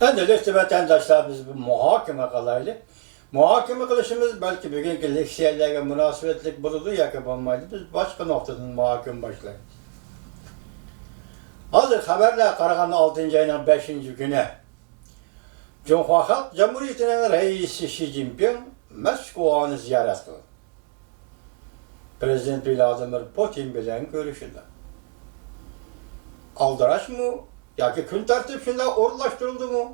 Endilikli vatandaşlar biz bu muhakeme kalaylı. Muhakeme kılışımız belki bugünkü leksiyelerine münasebetlik bulundu yakın olmaydı. Biz başka noktadan muhakeme başlayız. Hazır haberler Karagan'ın 6. ayının 5. günü. Cumhuriyet Halk Cumhuriyeti'nin reisi Xi Jinping Moskova'nı ziyaret kıldı. Prezident Vladimir Putin bilen görüşüldü. Aldıraş mı? Ya ki gün tertibinde uğurlaştırıldı mı?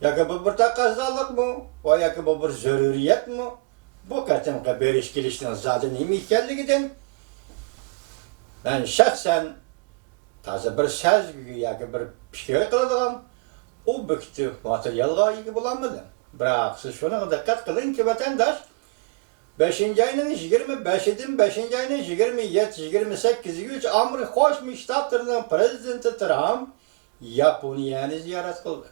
Ya ki bu bir takazzalık mı? Ya ki bu bir zörüriyet mi? Bu katimki beriş gelişinin zaten neymi ikenliginden ben şahsen taze bir sezgi ya ki bir fikir kıladığım o büktü materyalga iyi bulamadım. Bırak siz şuna dikkat kılın ki vatandaş 5. ayının 25'inden 5. ayının 27, 28, 3 Amerika Koşmuş Ştatlarının Prezidenti Trump Japonya'nı ziyaret kıldı.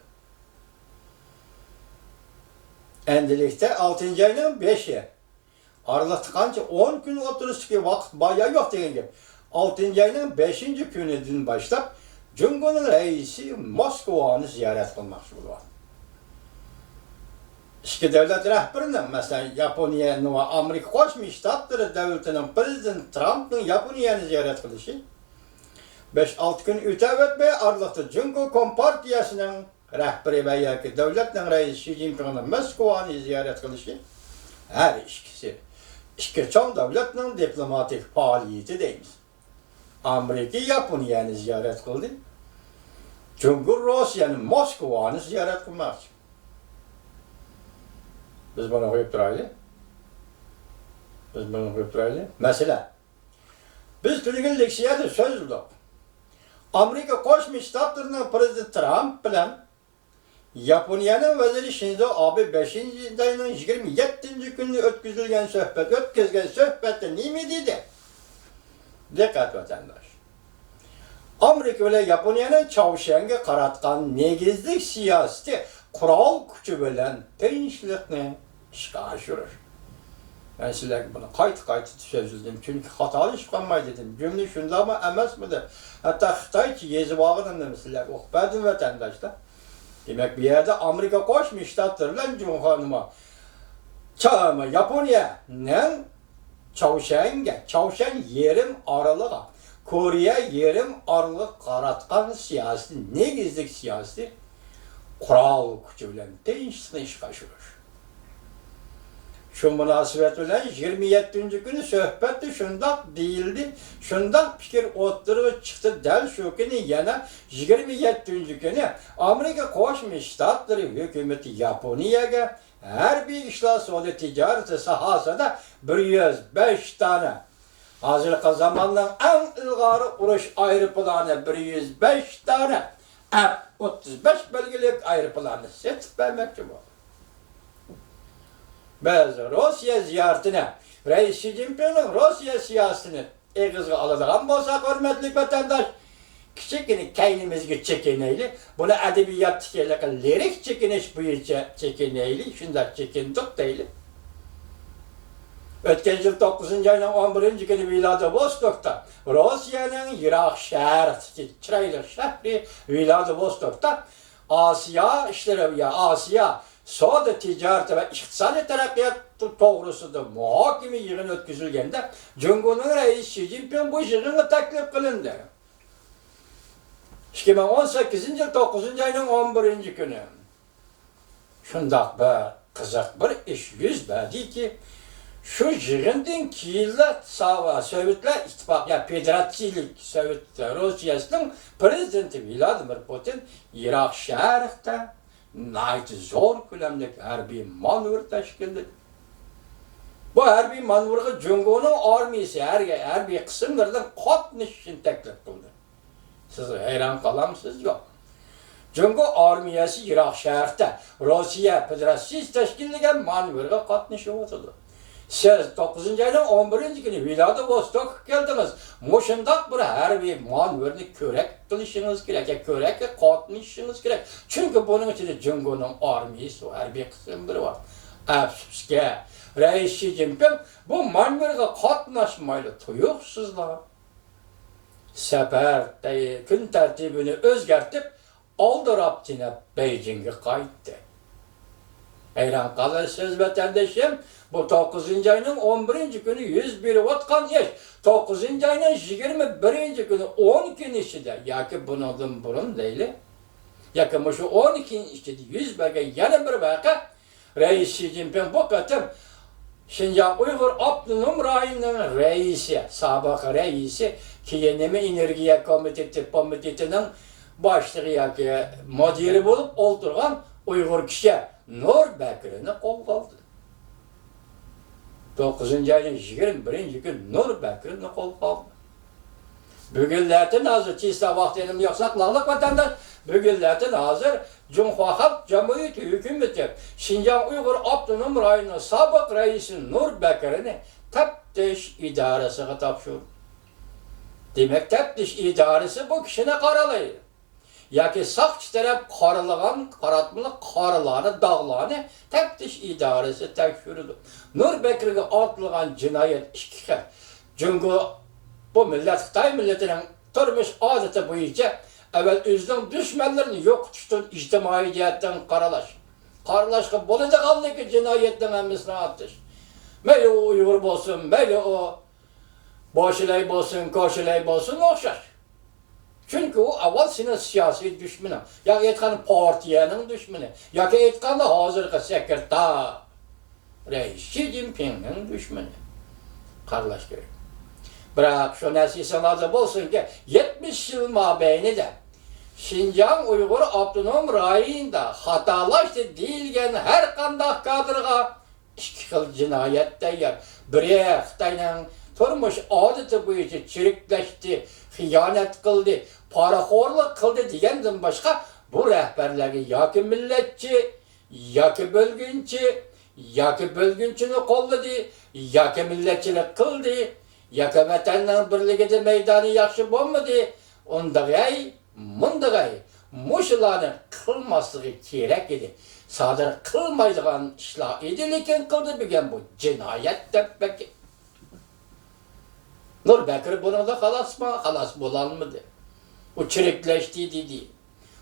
Endilikte 6. ayının 5'i. Aralıkta kanca 10 gün otururuz ki vakit bayağı yok деген gibi. 6. ayının 5. gününden başlayıp Cumhur'un reisi Moskova'nı ziyaret kılmak var. İki devlet rehberinin mesela Japonya'nın ve Amerika Koşmuş Ştatları devletinin Prezident Trump'ın Japonya'nı ziyaret kılışı 5-6 gün öte Aralıkta Cumhur Kompartiyası'nın rehberi veya ki devletin reisi Xi Jinping'in Moskova'nı ziyaret kılışı her ikisi iki çoğun devletinin diplomatik faaliyeti deyimiz. Amerika Japonya'nı ziyaret kıldı. Cumhur Rusya'nın Moskova'nı ziyaret kılmak için. Biz bunu koyup duraylı. Mesela biz Türkiye leksiyede söz bulduk. Amerika Koşmuş Ştatlarının Prezidenti Trump bilen Japonya'nın veziri Shinzo Abe 5. ayının 27. günü ötküzülgen söhbette ne mi dedi? Dikkat vatandaş. Amerika ile Japonya'nın Çavuşen'e karatkan negizlik siyaseti kural gücü bilen tinçlikni işe aşırır. Ben sizlerge bunu kayıt sözledim. Çünkü hatalı çıkanmay dedim. Cümle şunda ama emez midir? Hatta Xitay ki yezi bağının demişler. Okbedin vatandaşlar. Demek bir yerde Amerika Koşmuş Ştatları'nın Cumhurbaşkanı Japonya'nın Çavuşen yerim aralığa, Kore yerim aralık karatkan siyasi, ne gizlik siyasi, kural gücü bilen tinçliğini iş kaşırır. Şu münasebet bilen 27. günü söhbeti şundak değildi, şundak fikir oturup çıktı del şu günü yana 27. günü Amerika Koşmuş Ştatları hükümeti Japonya'ya her bir işlasılı ticareti sahasında 105 tane hazırlık zamanının en ilgari uruş ayrıpılarını 105 tane F-35 belgelik ayrıpılarını seçip vermekte bu. Biz Rusya ziyaretine, Reis Xi Jinping'in Rusya siyasetini eğizge alacağım bolsa hürmetli vatandaş, kiçikini kendimizge çekineyli, bunu edebiyat tikeyle lirik çekiniş boyunca çekineyli, şundak çekindik deyli. Ötken yıl 9. ayının 11. günü Vladivostok'ta, Rusya'nın Irak şehri, Çıraylık şehri Vladivostok'ta, Asya, Soda ticareti ve iktisadi terakkiyat doğrusunda muhakeme yığını ötküzülgende Cumhur'un reisi Xi Jinping bu yığını teklif kılındı. 2018 yıl 9. ayının 11. günü. Şundak bir kızık bir iş yüz verdi ki şu yığından kiyilde Sovyetler İttifakı, ya Federatsiyilik Sovyet Rusya'sının Prezidenti Vladimir Putin Irak şehrinde zor külemlik harbiy manevr teşkil edildi. Bu harbiy manevrga Cumhur'un armiyasi harbiy kısımlardan katnışını teklif kıldı. Siz hayran kalamsınız yok. Cumhur armiyasi Irak şehrinde Rusya Federasyası teşkil edilen manevrga katnışıp oturdu. Siz 9. ayının 11. günü Vladivostok geldiniz. Muşundak bir harbiy manevrni körek kılışınız gerek, körek katnışınız gerek. Çünkü bunun içinde Cumhur'un armiyası o harbiy kısımları var. Afsuski, Reis Xi Jinping bu manevrga katnaşmayla tuyuksuzlar. Sefer, gün tertibini özgertip aldırıp yine Beijing'e kayıttı. Eyran kalırsınız vatandaşım, bu 9. ayının 11. günü 101 vatkan iş. 9. ayının 21. günü 12. işide, yaki bunun burun değil. Yaki şu 12. işide 100 belge yana bir vaka, Reis Xi Jinping bu katım, Şinjan Uygur Abdunum Rayı'nın reisi, sabık reisi, ki Yenileme Enerjiya Komitetinin başlığı yaki müdiri bulup oturgan Uygur kişi Nur Bekir'ini kol kaldı. 9. ayın 21. gün Nur Bekir'ini kol kaldı. Bugünlerden hazır, çizse vaktinim yok saklılık vatandaş, bugünlerden hazır Cumhuriyet Halk Cumhuriyeti Hükümeti Şinjan Uygur Abdunum Rayı'nın sabık reisi Nur Bekir'ini teftiş idaresine tapşırdı. Demek teftiş idaresi bu kişine karalıydı. Yaki sakçı taraf karatmalı karılarını, dağlarını teftiş idaresi tekşürdü. Nur Bekir'e atılgan cinayet işki. Çünkü bu millet, Xitay milletinin turmuş adeti boyunca evvel özünün düşmanlarını yok tutun ictimai cihetten karalaş. Karalaşka bolu da kaldı ki cinayetten emmisine atış. Meyli o Uygur olsun, meyli o Boşilay olsun, Koşilay olsun okşar. Çünkü o avval senin siyasi düşmanı, ya etkanı partiyanın düşmanı, ya ki etkanı hazırki sekreter, Reis Xi Jinping'in düşmanı. Kardeş görün. Bırak şu neslisin adı olsun ki 70 yıl mabeyni de Şinjan Uygur Abdunum Rayı'nda hatalaştı değilgen her kandak kadırga 2 yıl cinayette yer. Biri Xitay'nın turmuş adeti boyunca çirikleşti, hıyanet kıldı, paraxorluk kıldı diyenden başka bu rehberleri yaki milletçi, yaki bölgünçünü kolladı, yaki milletçilik kıldı, yaki vatanın birliğinde meydanı yaxşı olmadı, ondagay, mundagay, muşularını kılmaslığı gerek idi. Sadır kılmaydıgan işler idi, lekin kıldı bilgen bu cinayet tepeki. Nur Bekir bunu da halas bulanmadı. O çirikleşti dedi.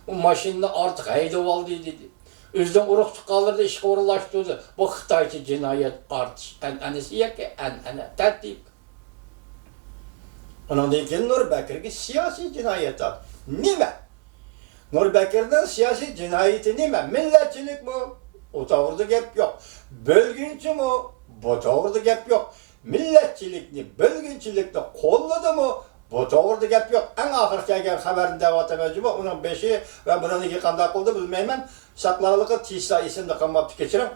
O maşinini artık haydavaldı dedi. Özden urukçu kalırdı, işe uğurlaştırdı. Bu Xitayçı cinayet artış. Enesi ya ki tertip. Onun için Nur Bekir'e siyasi cinayet at. Nime? Nur Bekir'den siyasi cinayeti nime? Milletçilik mi? O doğruda gep yok. Bölgünçü mü? Bu doğruda gep yok. Milletçilikni, bölgünçilikni kolladı mı? Bu doğruda gep yok. En ahir kelgen haberini devat emecime, onun 5'i ve bunun 2 kandak oldu bilmeymen. Saklarlıkı Tisa isimli kanmaptı geçirim.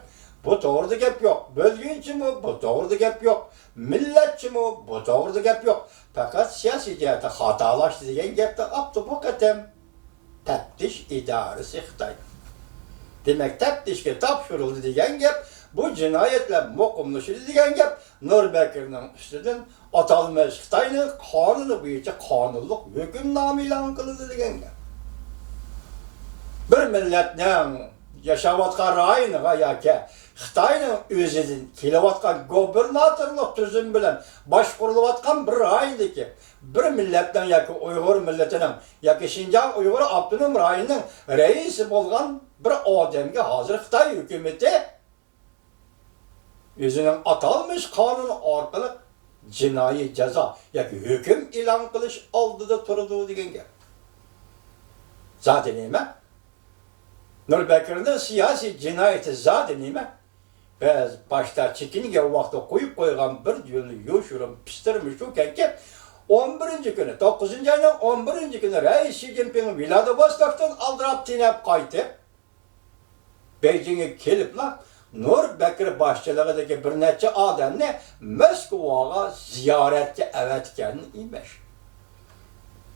Bu doğruda gep yok. Bölgünçü mü? Bu doğruda gep yok. Milletçi mi? Bu doğruda gep yok. Fakat siyasi cihete hatalaştı diyen gepte aptı bu katem. Teftiş idaresi Xitay. Demek teftişke tapşırıldı diyen gep, bu cinayetle mokumlaşıldı diyen gep, Nur Bekir'in üstünden atalmış Xitay'ın kanunu boyunca kanunluk hükümname ilan kılındı diyen gep. Bir milletinin yaşavatkan rayını ya ki Xitay'ın özünün kilovatkan gobernatörlük tüzüm bilen başkurulatkan bir rayındı ki bir milletten ya ki Uygur milletinin ya ki Şinjan Uygur Abdunum Rayı'nın reisi bolgan bir ademge hazır Xitay hükümeti özünün atalmış kanun orqali cinayi ceza ya ki hüküm ilan kılış aldıda turdu degen gep. Zaten nime? Nur Bekir'in siyasi cinayeti zaten nime? Biz başta çekinge vakti koyup koygan bir yönlü yoşurum pistirmiş oken ki 11. günü, 9. ayının 11. günü Reis Xi Jinping'in Vladivostok'tan aldırıp tinep kaydı. Beijing'e kelip lan Nur Bekir başçılığındaki bir neçe adamını Moskova'ya ziyaretçi evetken imiş.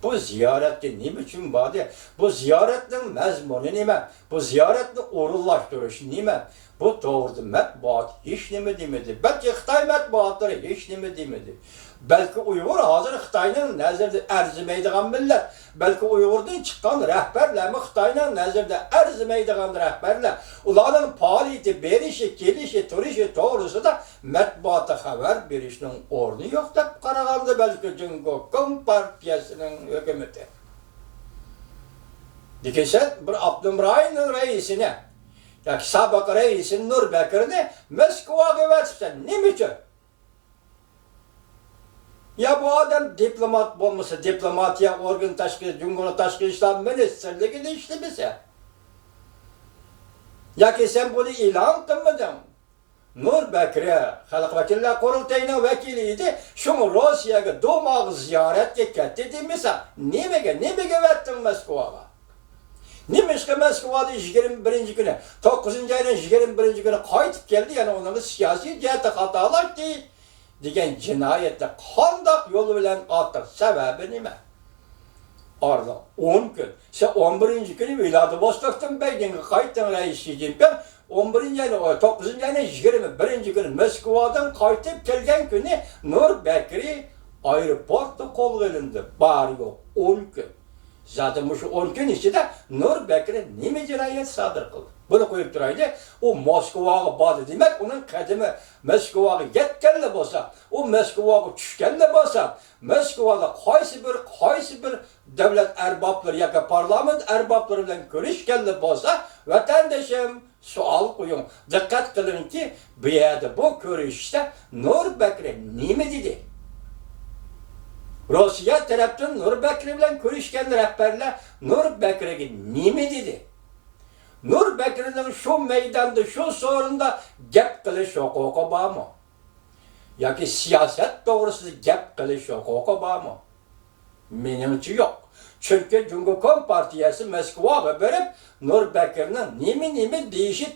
Bu ziyaretçi ne biçim badi? Bu ziyaretin mezmunu nime? Bu ziyaretin uğurlaştırışı nime? Bu doğruda matbuat hiç nime demedi. Belki Xitay matbuatları hiç nime demedi. Belki Uygur hazır Xitay'ın nazarda erzimeydiğen millet. Belki Uygur'dan çıkan rehberler mi Xitay'ın nazarda erzimeydiğen rehberler. Onların faaliyeti, berişi, gelişi, turişi doğrusu da matbuata haber verişinin ornu yok da Karaganda belki çünkü Kompartiyasının hükümeti. Dikesen bir Abdülmüray'ın reisini, ya sabık reisini Nur Bekir'ini Moskvaga vatipsen. Nima için? Ya bu adam diplomat olmasa, diplomatiya organ tashkil, Cumhuriyet Tashkil İşler Ministerliği'nde işlemese. Ya ki sen bunu ilan kılmadın. Nur Bekir'e, Halk Vekiller Kurultayı'nın vekiliydi. Şunu Rusya'ya Duma'ya ziyaretke gitti demese. Nimege vettin Moskvaga? Nimişke Moskva'da 21. günü, 9. ayının 21. günü kayıtıp geldi, yani onun siyasi cihete hatalar değil. Degen cinayette kandak yolu bilen attık. Sebebi nime? Arda 10 gün. Sen 11. günü Vladivostok'tan Beijing'e kayıttın reis Xi Jinping. 11. ayının 9. ayının 21. günü Moskva'dan kayıtıp gelgen günü Nur Bekir'i aeroportta kol elinde. Bari yok 10 gün. Zaten şu 10 gün içinde Nur Bekir'e nime cinayet sadır kıldı. Bunu koyup duraydı. O Moskvaga bağlı demek, onun kadimi Moskvaga yetkenli bolsa, o Moskvaga düşkenli bolsa, Moskvada qaysi bir devlet erbapları ya da parlament erbapları bilen görüşkenli bolsa, vatandaşım sual koyun. Dikkat kılın ki bu yerde bu görüşte Nur Bekir'e nime dedi? Rusya taraftan Nur Bekir bilen görüşken rehberler Nur Bekir'e nime dedi? Nur Bekir'in şu meydanda, şu sorunda gap kılış hukuku var mı? Ya ki siyaset doğrusu gap kılış hukuku var mı? Menimce yok. Çünkü Cumhuriyet Partiyası Moskva'ya verip Nur Bekir'in nime değişik